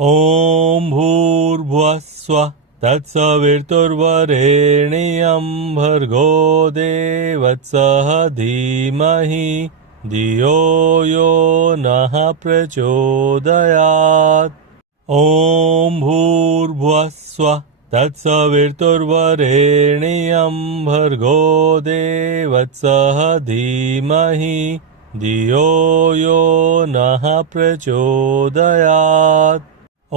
ॐ भूर्भुवस्सुवः तत्सवितुर्वरेण्यं भर्गो देवस्य धीमहि धियो यो नः प्रचोदयात्। ॐ भूर्भुवस्सुवः तत्सवितुर्वरेण्यं भर्गो देवस्य धीमहि धियो यो नः प्रचोदयात्।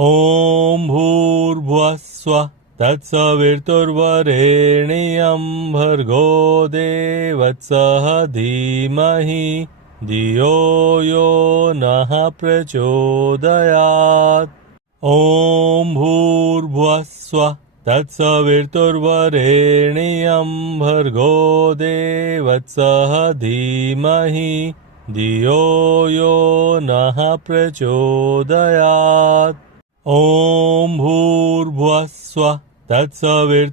ॐ भूर्भुवस्सुवः तत्सवितुर्वरेण्यं भर्गो देवस्य धीमहि धियो यो नः प्रचोदयात्। ॐ भूर्भुवस्सुवः तत्सवितुर्वरेण्यं भर्गो देवस्य धीमहि धियो यो नः प्रचोदयात्। ॐ भूर्भुवस्सुवः तत्सवितुर्वरेण्यं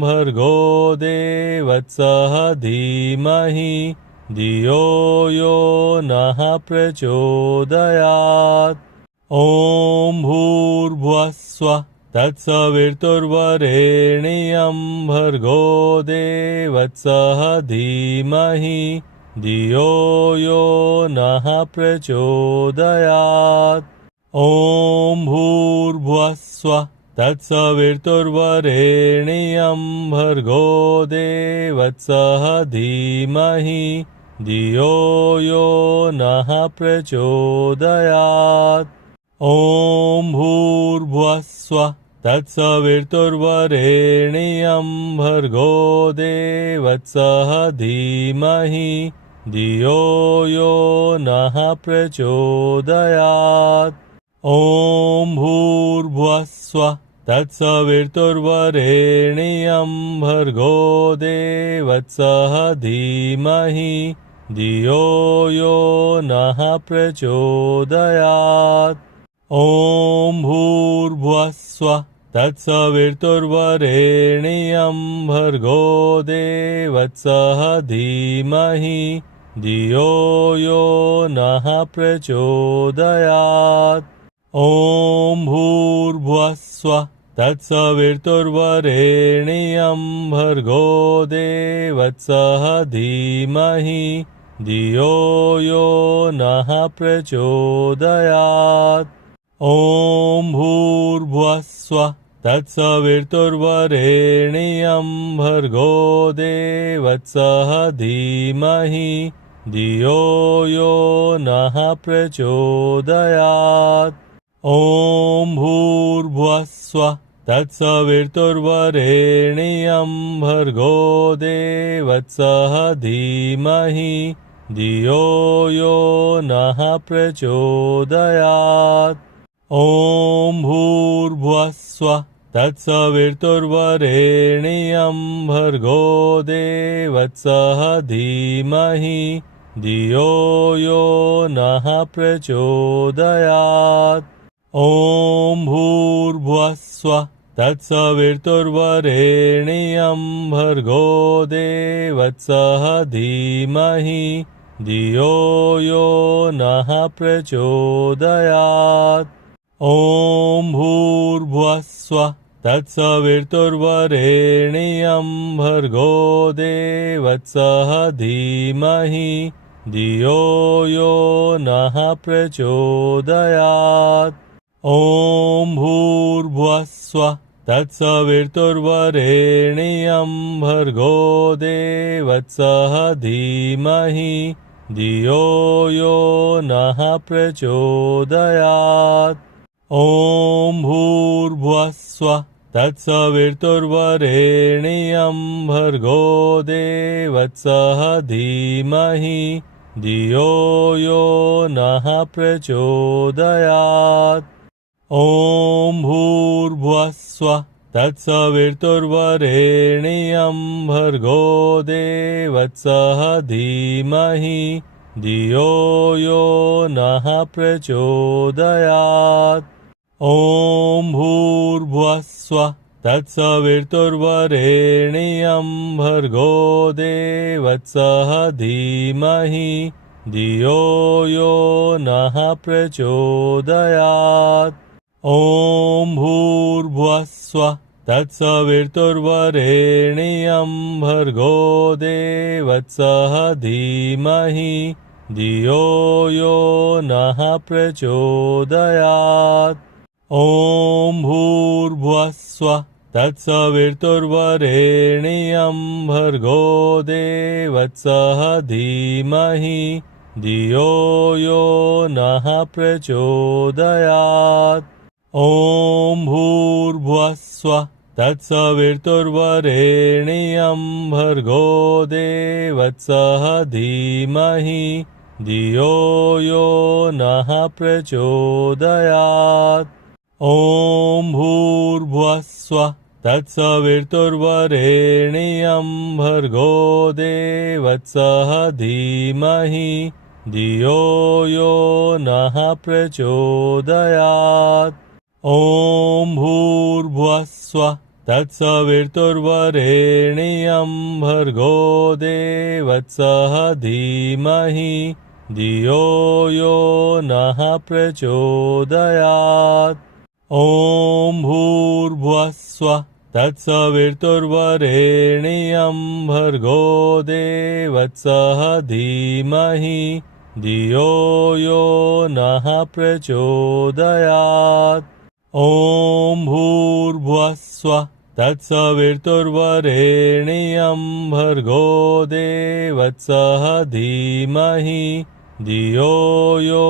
भर्गो देवस्य धीमहि धियो यो नः प्रचोदयात्। ॐ भूर्भुवस्सुवः तत्सवितुर्वरेण्यं भर्गो देवस्य धीमहि धियो यो नः प्रचोदयात्। ॐ भूर्भुवस्सुवः तत्सवितुर्वरेण्यं भर्गो देवस्य धीमहि धियो यो नः प्रचोदयात्। ॐ भूर्भुवस्सुवः तत्सवितुर्वरेण्यं भर्गो देवस्य धीमहि धियो यो नः प्रचोदयात्। ॐ भूर्भुवस्सुवः तत्सवितुर्वरेण्यं भर्गो देवस्य धीमहि धियो यो नः प्रचोदयात्। ॐ भूर्भुवस्सुवः तत्सवितुर्वरेण्यं भर्गो देवस्य धीमहि धियो यो नः प्रचोदयात्। ॐ भूर्भुवस्सुवः तत्सवितुर्वरेण्यं भर्गो देवस्य धीमहि धियो यो नः प्रचोदयात्। ॐ भूर्भुवस्सुवः तत्सवितुर्वरेण्यं भर्गो देवस्य धीमहि धियो यो नः प्रचोदयात्। ॐ भूर्भुवस्सुवः तत्सवितुर्वरेण्यं भर्गो देवस्य धीमहि धियो यो नः प्रचोदयात्। ॐ भूर्भुवस्सुवः तत्सवितुर्वरेण्यं भर्गो देवस्य धीमहि धियो यो नः प्रचोदयात्। ॐ भूर्भुवस्सुवः तत्सवितुर्वरेण्यं भर्गो देवस्य धीमहि धियो यो नः प्रचोदयात्। ॐ भूर्भुवस्सुवः तत्सवितुर्वरेण्यं भर्गो देवस्य धीमहि धियो यो नः प्रचोदयात्। ॐ भूर्भुवस्सुवः तत्सवितुर्वरेण्यं भर्गो देवस्य धीमहि धियो यो नः प्रचोदयात्। ॐ भूर्भुवस्सुवः तत्सवितुर्वरेण्यं भर्गो देवस्य धीमहि धियो यो नः प्रचोदयात्। ॐ भूर्भुवस्सुवः तत्सवितुर्वरेण्यं भर्गो देवस्य धीमहि धियो यो नः प्रचोदयात्। ॐ भूर्भुवस्सुवः तत्सवितुर्वरेण्यं भर्गो देवस्य धीमहि धियो यो नः प्रचोदयात्। ॐ भूर्भुवस्सुवः तत्सवितुर्वरेण्यं भर्गो देवस्य धीमहि धियो यो नः प्रचोदयात्। ॐ भूर्भुवस्सुवः तत्सवितुर्वरेण्यं भर्गो देवस्य धीमहि धियो यो नः प्रचोदयात्। ॐ भूर्भुवस्सुवः तत्सवितुर्वरेण्यं भर्गो देवस्य धीमहि धियो यो नः प्रचोदयात्। ॐ भूर्भुवस्सुवः तत्सवितुर्वरेण्यं भर्गो देवस्य धीमहि धियो यो नः प्रचोदयात्। ॐ भूर्भुवस्सुवः तत्सवितुर्वरेण्यं भर्गो देवस्य धीमहि धियो यो नः प्रचोदयात्। ॐ भूर्भुवस्सुवः तत्सवितुर्वरेण्यं भर्गो देवस्य धीमहि धियो यो नः प्रचोदयात्। ॐ भूर्भुवस्सुवः तत्सवितुर्वरेण्यं भर्गो देवस्य धीमहि धियो यो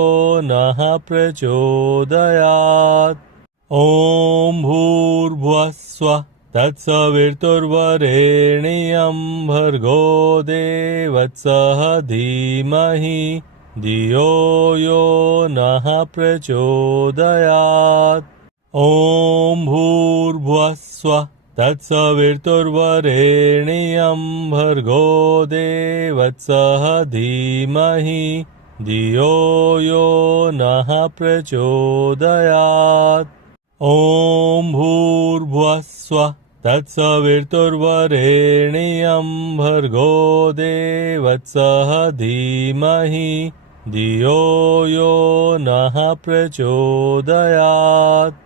नः प्रचोदयात्। ॐ भूर्भुवस्सुवः तत्सवितुर्वरेण्यं भर्गो देवस्य धीमहि धियो यो नः प्रचोदयात्। ॐ भूर्भुवस्सुवः तत्सवितुर्वरेण्यं भर्गो देवस्य धीमहि धियो यो नः प्रचोदयात्। ॐ भूर्भुवस्सुवः तत्सवितुर्वरेण्यं भर्गो देवस्य धीमहि धियो यो नः प्रचोदयात्।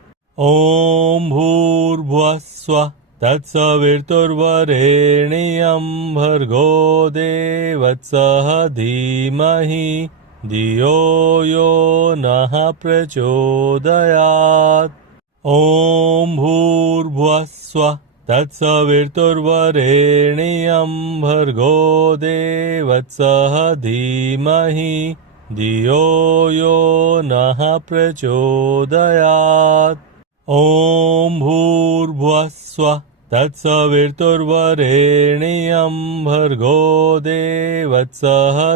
ॐ भूर्भुवस्सुवः तत्सवितुर्वरेण्यं भर्गो देवस्य धीमहि धियो यो नः प्रचोदयात्। ॐ भूर्भुवस्सुवः तत्सवितुर्वरेण्यं भर्गो देवस्य धीमहि धियो यो नः प्रचोदयात्। ॐ भूर्भुवस्सुवः तत्सवितुर्वरेण्यं भर्गो देवस्य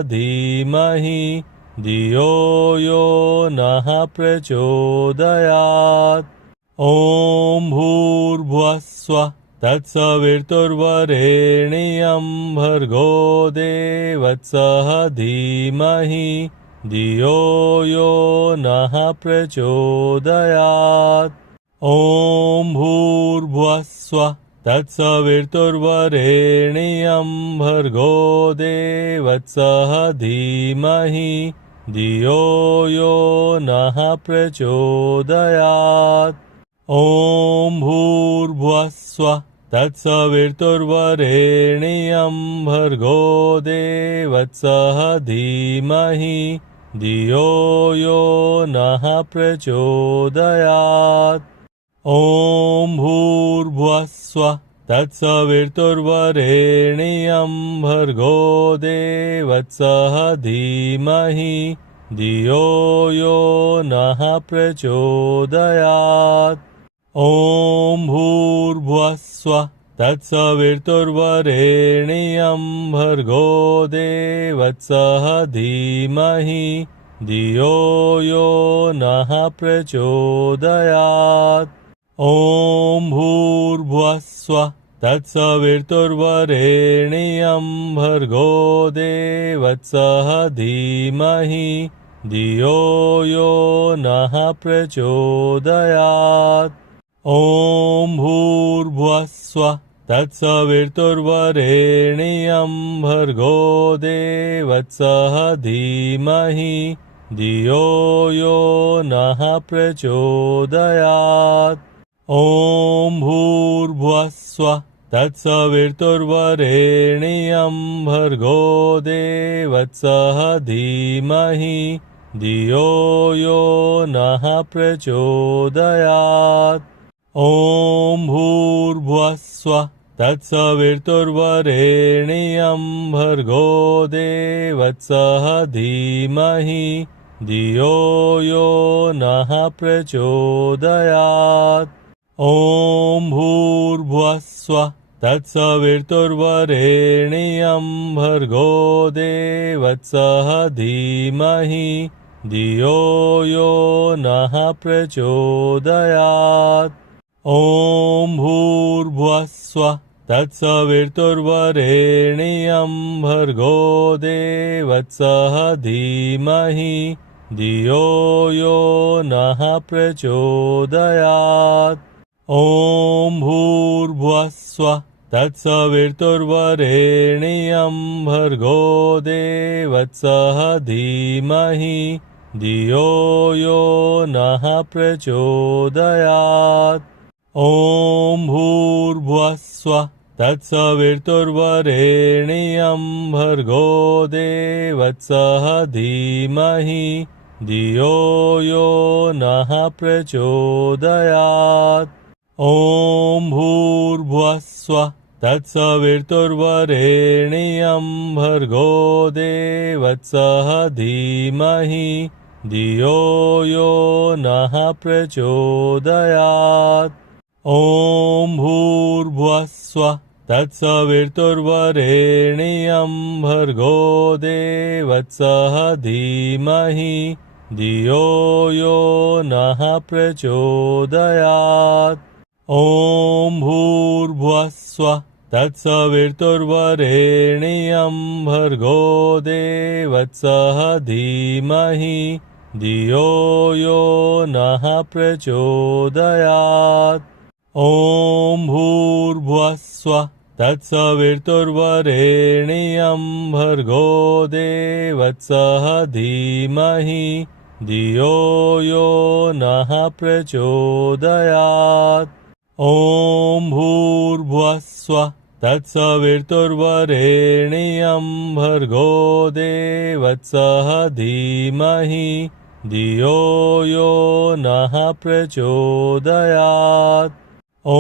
धीमहि धियो यो नः प्रचोदयात्। ॐ भूर्भुवस्सुवः तत्सवितुर्वरेण्यं भर्गो देवस्य धीमहि धियो यो नः प्रचोदयात्। ॐ भूर्भुवस्सुवः तत्सवितुर्वरेण्यं भर्गो देवस्य धीमहि धियो यो नः प्रचोदयात्। ॐ भूर्भुवस्सुवः तत्सवितुर्वरेण्यं भर्गो देवस्य धीमहि धियो यो नः प्रचोदयात्। ॐ भूर्भुवस्सुवः तत्सवितुर्वरेण्यं भर्गो देवस्य धीमहि धियो यो नः प्रचोदयात्। ॐ भूर्भुवस्सुवः तत्सवितुर्वरेण्यं भर्गो देवस्य धीमहि धियो यो नः प्रचोदयात्। ॐ भूर्भुवस्सुवः तत्सवितुर्वरेण्यं भर्गो देवस्य धीमहि धियो यो नः प्रचोदयात्। ॐ भूर्भुवस्सुवः तत्सवितुर्वरेण्यं भर्गो देवत्सः धीमहि धियो यो नः प्रचोदयात्। ॐ भूर्भुवस्सुवः तत्सवितुर्वरेण्यं भर्गो देवत्सः धीमहि धियो यो नः प्रचोदयात्। ॐ भूर्भुवस्सुवः तत्सवितुर्वरेण्यं भर्गो देवत्सः धीमहि धियो यो नः प्रचोदयात्। ॐ भूर्भुवस्सुवः तत्सवितुर्वरेण्यं भर्गो देवत्सः धीमहि धियो यो नः प्रचोदयात्। ॐ भूर्भुवस्सुवः तत्सवितुर्वरेण्यं भर्गो देवत्सः धीमहि धियो यो नः प्रचोदयात्। ॐ भूर्भुवस्सुवः तत्सवितुर्वरेण्यं भर्गो देवत्सः धीमहि धियो यो नः प्रचोदयात्। ॐ भूर्भुवस्सुवः तत्सवितुर्वरेण्यं भर्गो देवत्सः धीमहि धियो यो नः प्रचोदयात्। ॐ भूर्भुवस्सुवः तत्सवितुर्वरेण्यं भर्गो देवत्सः धीमहि धियो यो नः प्रचोदयात्। ॐ भूर्भुवस्सुवः तत्सवितुर्वरेण्यं भर्गो देवत्सः धीमहि धियो यो नः प्रचोदयात्। ॐ भूर्भुवस्सुवः तत्सवितुर्वरेण्यं भर्गो देवत्सः धीमहि धियो यो नः प्रचोदयात्। ॐ भूर्भुवस्सुवः तत्सवितुर्वरेण्यं भर्गो देवत्सः धीमहि धियो यो नः प्रचोदयात्। ॐ भूर्भुवस्सुवः तत्सवितुर्वरेण्यं भर्गो देवत्सः धीमहि धियो यो नः प्रचोदयात्। ॐ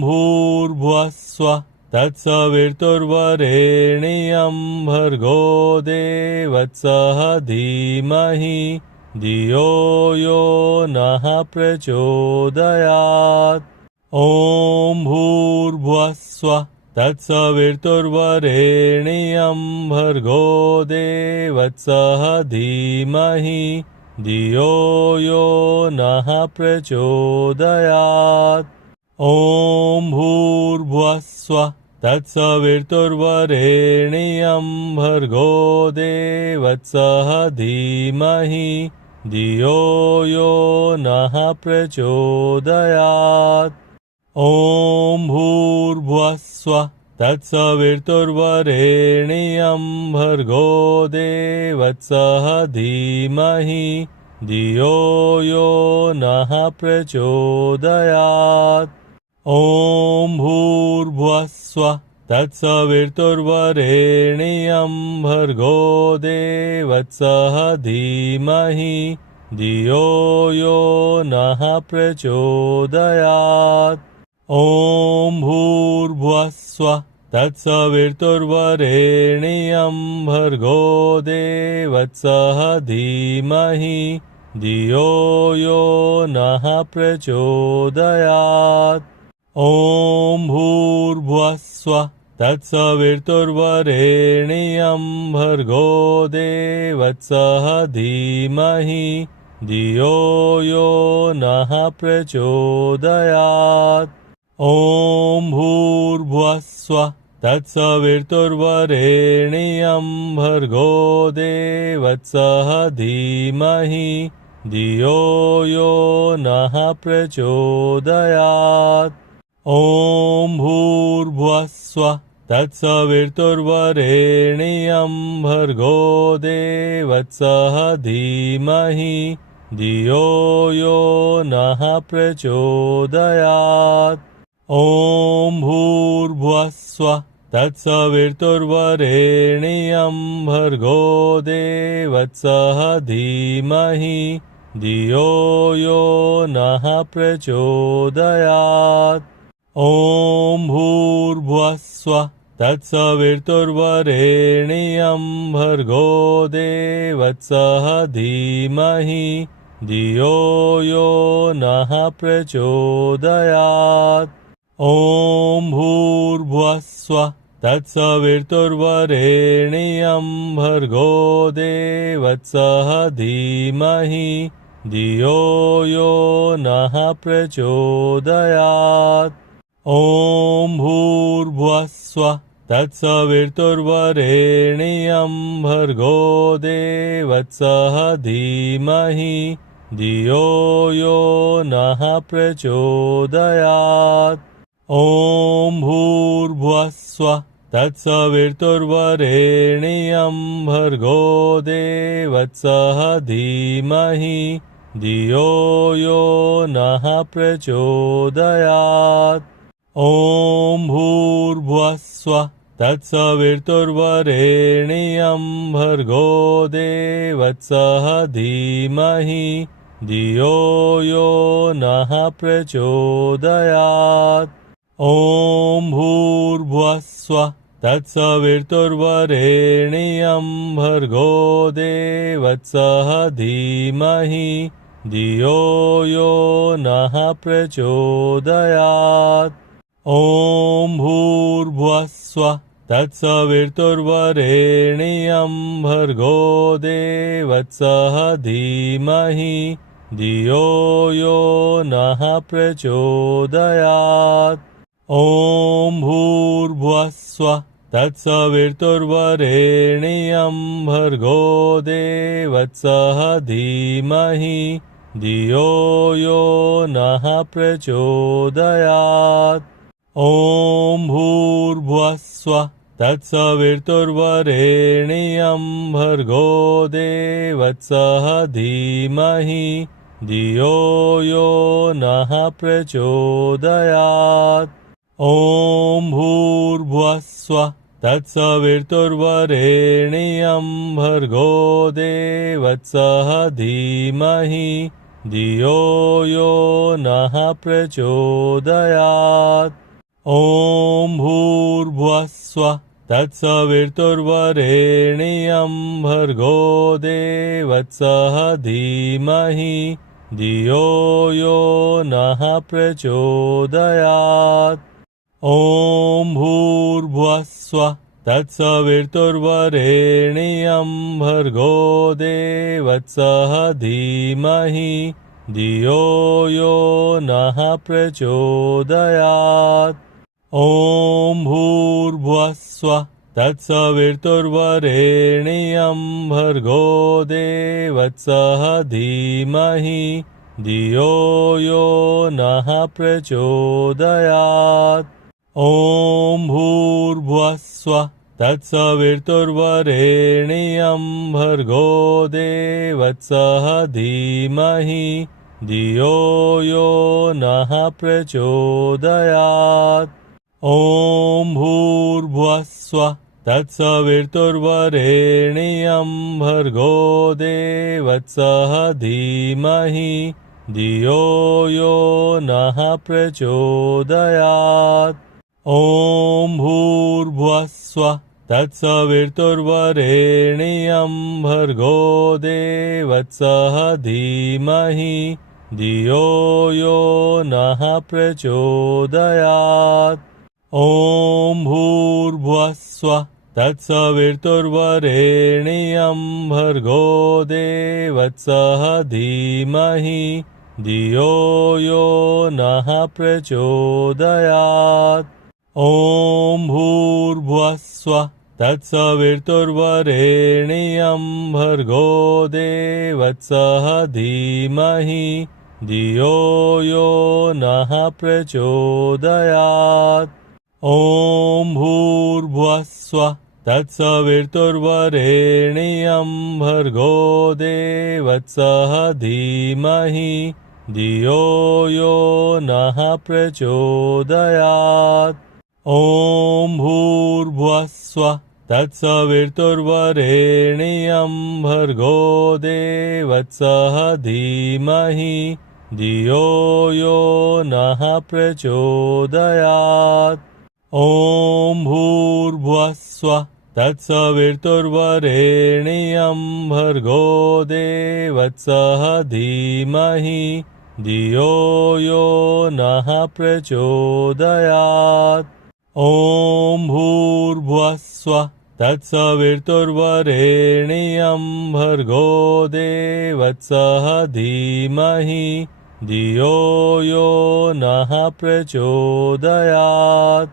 भूर्भुवस्सुवः तत्सवितुर्वरेण्यं भर्गो देवत्सः धीमहि धियो यो नः प्रचोदयात्। ॐ भूर्भुवस्सुवः तत्सवितुर्वरेण्यं भर्गो देवत्सः धीमहि धियो यो नः प्रचोदयात्। ॐ भूर्भुवस्सुवः तत्सवितुर्वरेण्यं भर्गो देवत्सः धीमहि धियो यो नः प्रचोदयात्। ॐ भूर्भुवस्सुवः तत्सवितुर्वरेण्यं भर्गो देवत्सः धीमहि धियो यो नः प्रचोदयात्। ॐ भूर्भुवस्सुवः तत्सवितुर्वरेण्यं भर्गो देवत्सः धीमहि धियो यो नः प्रचोदयात्। ॐ भूर्भुवस्सुवः तत्सवितुर्वरेण्यं भर्गो देवत्सः धीमहि धियो यो नः प्रचोदयात्। ॐ भूर्भुवस्सुवः तत्सवितुर्वरेण्यं भर्गो देवत्सः धीमहि धियो यो नः प्रचोदयात्। ॐ भूर्भुवस्सुवः तत्सवितुर्वरेण्यं भर्गो देवत्सः धीमहि धियो यो नः प्रचोदयात्। ॐ भूर्भुवस्सुवः तत्सवितुर्वरेण्यं भर्गो देवस्य धीमहि धियो यो नः प्रचोदयात् ॐ भूर्भुवस्सुवः तत्सवितुर्वरेण्यं भर्गो देवस्य धीमहि धियो यो नः प्रचोदयात् ॐ भूर्भुवस्सुवः तत्सवितुर्वरेण्यं भर्गो देवस्य धीमहि धियो यो नः प्रचोदयात् ॐ भूर्भुवस्सुवः तत्सवितुर्वरेण्यं भर्गो देवस्य धीमहि धियो यो नः प्रचोदयात् ॐ भूर्भुवस्सुवः तत्सवितुर्वरेण्यं भर्गो देवस्य धीमहि धियो यो नः प्रचोदयात् ॐ भूर्भुवस्सुवः तत्सवितुर्वरेण्यं भर्गो देवस्य धीमहि धियो यो नः प्रचोदयात् ॐ भूर्भुवस्सुवः तत्सवितुर्वरेण्यं भर्गो देवस्य धीमहि धियो यो नः प्रचोदयात् ॐ भूर्भुवस्सुवः तत्सवितुर्वरेण्यं भर्गो देवस्य धीमहि धियो यो नः प्रचोदयात् ॐ भूर्भुवस्सुवः तत्सवितुर्वरेण्यं भर्गो देवस्य धीमहि धियो यो नः प्रचोदयात् ॐ भूर्भुवस्सुवः तत्सवितुर्वरेण्यं भर्गो देवस्य धीमहि धियो यो नः प्रचोदयात् ॐ भूर्भुवस्सुवः तत्सवितुर्वरेण्यं भर्गो देवस्य धीमहि धियो यो नः प्रचोदयात् ॐ भूर्भुवस्सुवः तत्सवितुर्वरेण्यं भर्गो देवस्य धीमहि धियो यो नः प्रचोदयात् ॐ भूर्भुवस्सुवः तत्सवितुर्वरेण्यं भर्गो देवस्य धीमहि धियो यो नः प्रचोदयात् ॐ भूर्भुवस्सुवः तत्सवितुर्वरेण्यं भर्गो देवस्य धीमहि धियो यो नः प्रचोदयात् ॐ भूर्भुवस्सुवः तत्सवितुर्वरेण्यं भर्गो देवस्य धीमहि धियो यो नः प्रचोदयात् ॐ भूर्भुवस्सुवः तत्सवितुर्वरेण्यं भर्गो देवस्य धीमहि धियो यो नः प्रचोदयात् ॐ भूर्भुवस्सुवः तत्सवितुर्वरेण्यं भर्गो देवस्य धीमहि धियो यो नः प्रचोदयात् ॐ भूर्भुवस्सुवः तत्सवितुर्वरेण्यं भर्गो देवस्य धीमहि धियो यो नः प्रचोदयात् ॐ भूर्भुवस्सुवः तत्सवितुर्वरेण्यं भर्गो देवस्य धीमहि धियो यो नः प्रचोदयात् ॐ भूर्भुवस्सुवः तत्सवितुर्वरेण्यं भर्गो देवस्य धीमहि धियो यो नः प्रचोदयात्। ॐ भूर्भुवस्सुवः तत्सवितुर्वरेण्यं भर्गो देवस्य धीमहि धियो यो नः प्रचोदयात्। ॐ भूर्भुवस्सुवः तत्सवितुर्वरेण्यं भर्गो देवस्य धीमहि धियो यो नः प्रचोदयात्। ॐ भूर्भुवस्सुवः तत्सवितुर्वरेण्यं भर्गो देवस्य धीमहि धियो यो नः प्रचोदयात्। ॐ भूर्भुवस्सुवः तत्सवितुर्वरेण्यं भर्गो देवस्य धीमहि धियो यो नः प्रचोदयात्।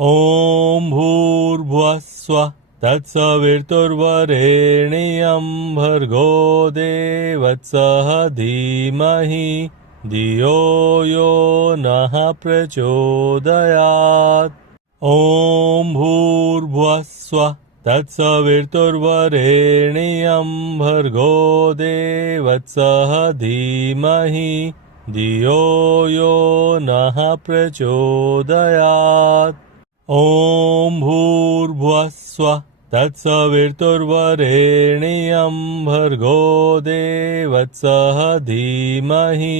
ॐ भूर्भुवस्सुवः तत्सवितुर्वरेण्यं भर्गो देवस्य धीमहि धियो यो नः प्रचोदयात्। ॐ भूर्भुवस्सुवः तत्सवितुर्वरेण्यं भर्गो देवस्य धीमहि धियो यो नः प्रचोदयात्। ॐ भूर्भुवस्सुवः तत्सवितुर्वरेण्यं भर्गो देवस्य धीमहि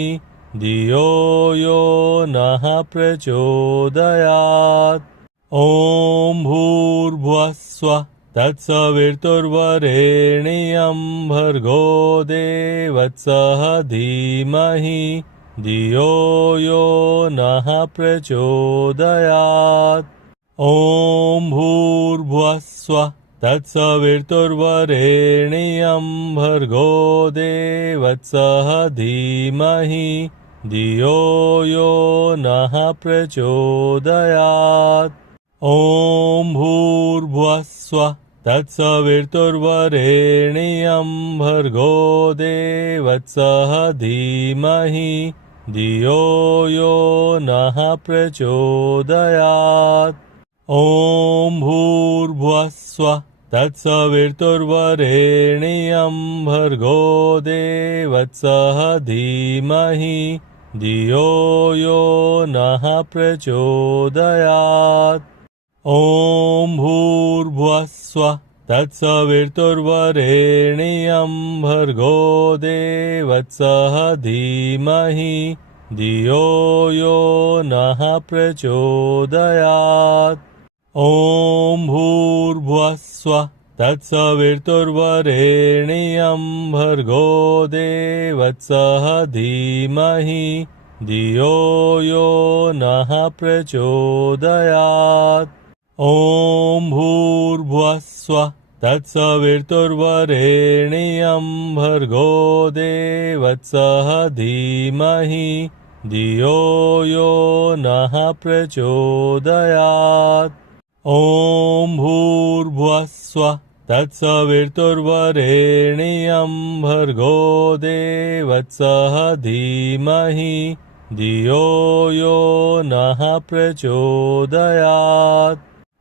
धियो यो नः प्रचोदयात्। ॐ भूर्भुवस्सुवः तत्सवितुर्वरेण्यं भर्गो देवस्य धीमहि धियो यो नः प्रचोदयात्। ॐ भूर्भुवस्सुवः तत्सवितुर्वरेण्यं भर्गो देवस्य धीमहि धियो यो नः प्रचोदयात्। ॐ भूर्भुवस्सुवः तत्सवितुर्वरेण्यं भर्गो देवस्य धीमहि धियो यो नः प्रचोदयात्। ॐ भूर्भुवस्सुवः तत्सवितुर्वरेण्यं भर्गो देवस्य धीमहि धियो यो नः प्रचोदयात्। ॐ भूर्भुवस्सुवः तत्सवितुर्वरेण्यं भर्गो देवस्य धीमहि धियो यो नः प्रचोदयात्। ॐ भूर्भुवस्सुवः तत्सवितुर्वरेण्यं भर्गो देवस्य धीमहि धियो यो नः प्रचोदयात्। ॐ भूर्भुवस्सुवः तत्सवितुर्वरेण्यं भर्गो देवस्य धीमहि धियो यो नः प्रचोदयात्। ॐ भूर्भुवस्सुवः तत्सवितुर्वरेण्यं भर्गो देवस्य धीमहि धियो यो नः प्रचोदयात्।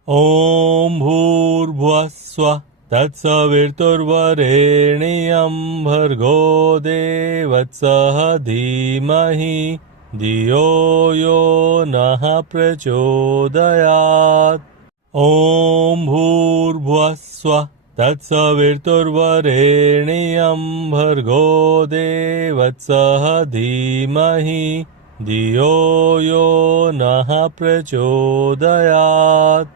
ॐ भूर्भुवस्सुवः तत्सवितुर्वरेण्यं भर्गो देवस्य धीमहि धियो यो नः प्रचोदयात्। ॐ भूर्भुवस्सुवः तत्सवितुर्वरेण्यं भर्गो देवस्य धीमहि धियो यो नः प्रचोदयात्।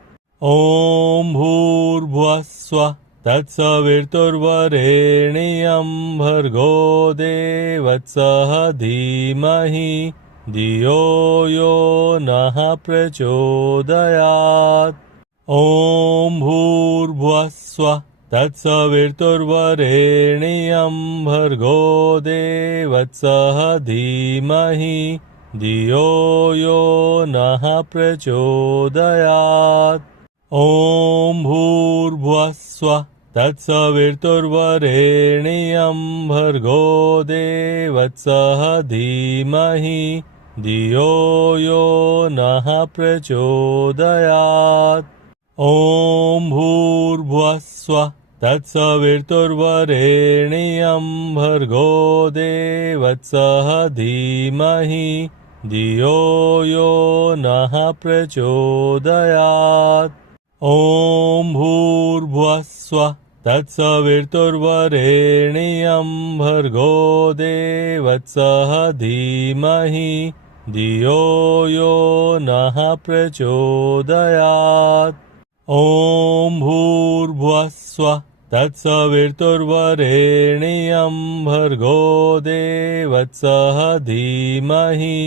ॐ भूर्भुवस्सुवः तत्सवितुर्वरेण्यं भर्गो देवस्य धीमहि धियो यो नः प्रचोदयात्। ॐ भूर्भुवस्सुवः तत्सवितुर्वरेण्यं भर्गो देवस्य धीमहि धियो यो नः प्रचोदयात्। ॐ भूर्भुवस्सुवः तत्सवितुर्वरेण्यं भर्गो देवत्सः धीमहि धियो यो नः प्रचोदयात्। ॐ भूर्भुवस्सुवः तत्सवितुर्वरेण्यं भर्गो देवत्सः धीमहि धियो यो नः प्रचोदयात्। ॐ भूर्भुवस्सुवः तत्सवितुर्वरेण्यं भर्गो देवत्सः धीमहि धियो यो नः प्रचोदयात्। ॐ भूर्भुवस्सुवः तत्सवितुर्वरेण्यं भर्गो देवत्सः धीमहि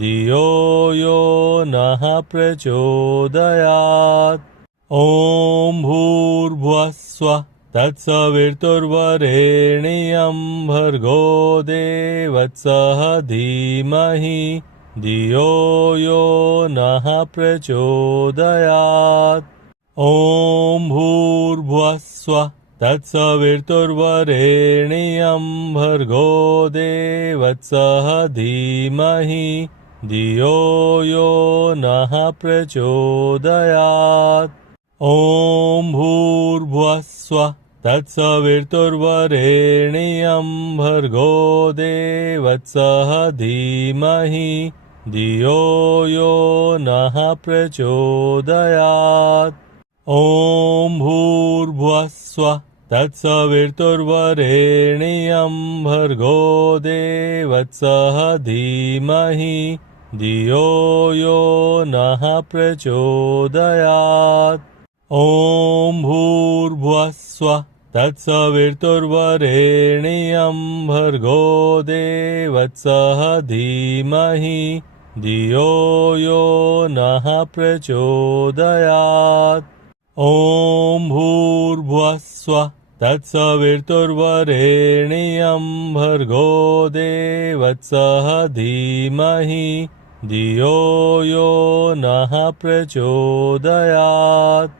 धियो यो नः प्रचोदयात्। ॐ भूर्भुवस्सुवः तत्सवितुर्वरेण्यं भर्गो देवत्सः धीमहि धियो यो नः प्रचोदयात्। ॐ भूर्भुवस्सुवः तत्सवितुर्वरेण्यं भर्गो देवत्सः धीमहि धियो यो नः प्रचोदयात्। ॐ भूर्भुवस्सुवः तत्सवितुर्वरेण्यं भर्गो देवत्सः धीमहि धियो यो नः प्रचोदयात्। ॐ भूर्भुवस्सुवः तत्सवितुर्वरेण्यं भर्गो देवत्सः धीमहि धियो यो नः प्रचोदयात्। ॐ भूर्भुवस्सुवः तत्सवितुर्वरेण्यं भर्गो देवत्सः धीमहि धियो यो नः प्रचोदयात्। ॐ भूर्भुवस्सुवः तत्सवितुर्वरेण्यं भर्गो देवत्सः धीमहि धियो यो नः प्रचोदयात्। ॐ भूर्भुवस्सुवः तत्सवितुर्वरेण्यं भर्गो देवत्सः धीमहि धियो यो नः प्रचोदयात्। ॐ भूर्भुवस्सुवः तत्सवितुर्वरेण्यं भर्गो देवत्सः धीमहि धियो यो नः प्रचोदयात्।